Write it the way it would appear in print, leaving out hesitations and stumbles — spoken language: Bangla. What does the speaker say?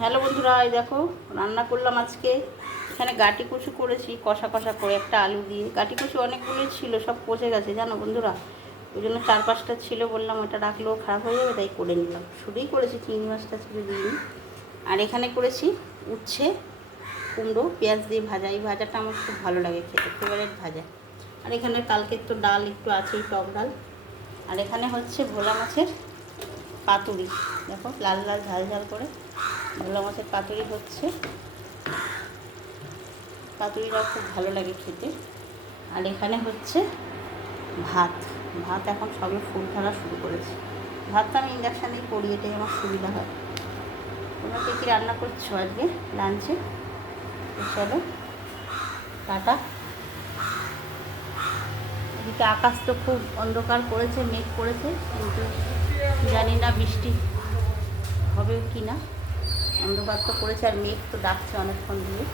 হ্যালো বন্ধুরা, এই দেখো রান্না করলাম আজকে। এখানে গাটি কচু করেছি কষা কষা করে, একটা আলু দিয়ে। গাটি কচু অনেকগুলোই ছিল, সব পচে গেছে জানো বন্ধুরা। ওই জন্য 4-5টা ছিল, বললাম ওটা রাখলেও খারাপ হয়ে যাবে, তাই করে নিলাম। শুধুই করেছি, চিংড়ি মাছটা ছিল দিইনি। আর এখানে করেছি উচ্ছে কুমড়ো পেঁয়াজ দিয়ে ভাজা। এই ভাজাটা আমার খুব ভালো লাগে খেতে, ফেভারিট ভাজা। আর এখানে কালকের তো ডাল একটু আছেই, টক ডাল। আর এখানে হচ্ছে ভোলা মাছের পাতুরি, দেখো লাল লাল ঝাল ঝাল করে ভোলা মাছের পাতুরি হচ্ছে। পাতুরিটা খুব ভালো লাগে খেতে। আর এখানে হচ্ছে ভাত। ভাত এখন সবে ফুল ধরা শুরু করেছে। ভাতটা আমি ইন্ডাকশানেই করি, এটাই আমার সুবিধা হয়। তোমরা কে কী রান্না করছো আজকে লাঞ্চে? চলো টাটা। এদিকে আকাশ তো খুব অন্ধকার করেছে, মেঘ করেছে, কিন্তু জানি না বৃষ্টি হবে কি না। অন্ধকার তো করেছে, আর মেঘ তো ডাকছে অনেকক্ষণ দিয়ে।